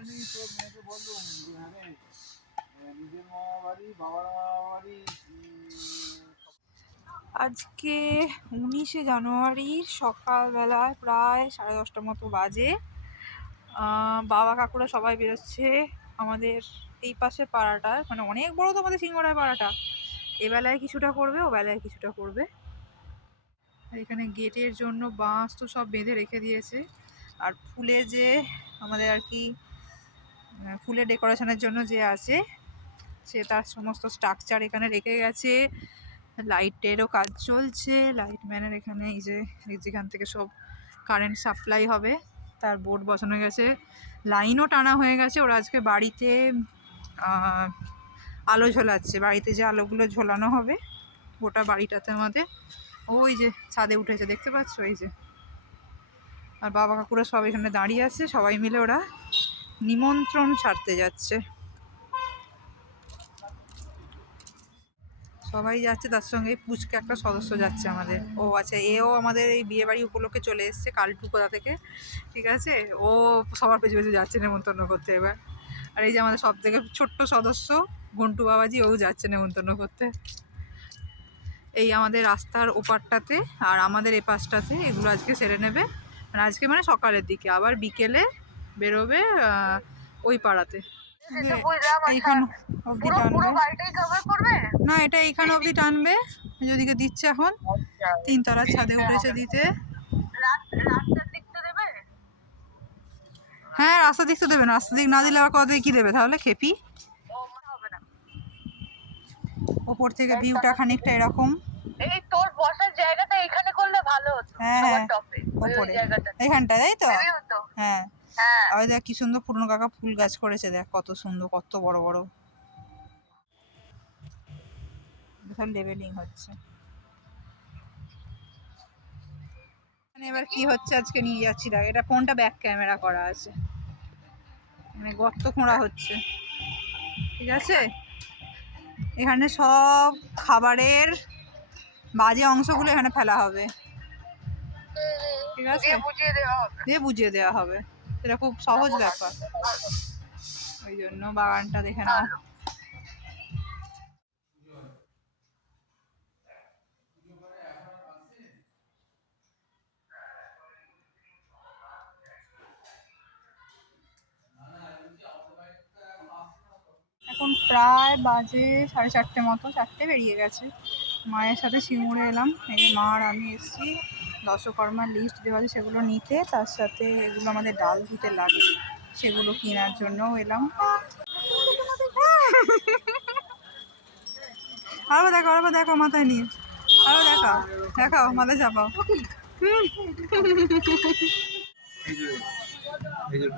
হ্যাঁ আজকে উনিশে জানুয়ারির সকালবেলায় প্রায় সাড়ে দশটার মতো বাজে। বাবা কাকুরা সবাই বেরোচ্ছে আমাদের এই পাশে পাড়াটার মানে অনেক বড় তো আমাদের সিংহরায় পাড়াটা। এ বেলায় কিছুটা করবে, ও বেলায় কিছুটা করবে। এখানে গেটের জন্য বাঁশ তো সব বেঁধে রেখে দিয়েছে। আর ফুলে যে আমাদের আর কি ফুলের ডেকোরেশনের জন্য যে আছে, সে তার সমস্ত স্ট্রাকচার এখানে রেখে গেছে। লাইটেরও কাজ চলছে। লাইটম্যানের এখানে এই যে যেখান থেকে সব কারেন্ট সাপ্লাই হবে, তার বোর্ড বসানো গেছে। লাইনও টানা হয়ে গেছে। ওরা আজকে বাড়িতে আলো ঝোলাচ্ছে। বাড়িতে যে আলোগুলো ঝোলানো হবে, গোটা বাড়িটাতে আমাদের। ওই যে ছাদে উঠেছে, দেখতে পাচ্ছ? এই যে। আর বাবা কাকুরা সব এখানে দাঁড়িয়ে আছে, সবাই মিলে ওরা নিমন্ত্রণ ছাড়তে যাচ্ছে। সবাই যাচ্ছে, তার সঙ্গে পুচকে একটা সদস্য যাচ্ছে আমাদের। ও আচ্ছা এও আমাদের এই বিয়ে বাড়ি উপলক্ষে চলে এসছে, কালটু কোথা থেকে? ঠিক আছে? ও সবার পেছনে পেছনে যাচ্ছে নেমন্তন্ন করতে এবার। আর এই যে আমাদের সব থেকে ছোট্ট সদস্য ঘন্টু বাবাজি, ও যাচ্ছে নেমন্তন্ন করতে। এই আমাদের রাস্তার ওপারটাতে আর আমাদের এ পাশটাতে এগুলো আজকে সেরে নেবে। মানে আজকে মানে সকালের দিকে, আবার বিকেলে বেরোবে ওই পাড়াতে। আচ্ছা না এটা এইখানে অবধি টানবে। যেদিকে দিচ্ছে এখন। তিনতলার ছাদে উঠেছে দিতে। হ্যাঁ রাস্তা দিক তো দেবে না। রাস্তা দিক না দিলে আবার কত কি দেবে? তাহলে খেপি। ওপর থেকে ভিউটা খানিকটা এরকম। এই তোর বসার জায়গাটা এখানে করলে ভালো হতো। হ্যাঁ, হ্যাঁ, ওপরে। এইখানটা তাই তো? হতো হ্যাঁ হ্যাঁ। আর দেখ কি সুন্দর পুরনো কাকা ফুল গাছ করেছে দেখ কত সুন্দর কত বড় বড়। এখন লেভেলিং হচ্ছে। এখানে এবার কি হচ্ছে আজকে নিয়ে যাচ্ছি দেখ এটা ফোনটা ব্যাক ক্যামেরা করা আছে। মানে গর্ত খোঁড়া হচ্ছে। ঠিক আছে? এখানে সব খাবারের বাজে অংশগুলো এখানে ফেলা হবে। ঠিক আছে? দিয়ে বুঝিয়ে দেওয়া হবে। এটা খুব সহজ ব্যাপার। ওই জন্য বাগানটা দেখে নাও। এখন প্রায় বাজে সাড়ে চারটে মতো, চারটে বেরিয়ে গেছে। মায়ের সাথে সিঙ্গুরে এলাম, এই মা আর আমি এসেছি। দশকর্মার লিস্ট দেওয়া আছে সেগুলো নিতে তার সাথে এগুলো আমাদের ডাল দিতে লাগে সেগুলো কেনার জন্যও এলাম। আরও দেখো আরও দেখো মাথায় নিয়ে। আরও দেখাও দেখাও মাথায় চাপাও। এই যে এই যে।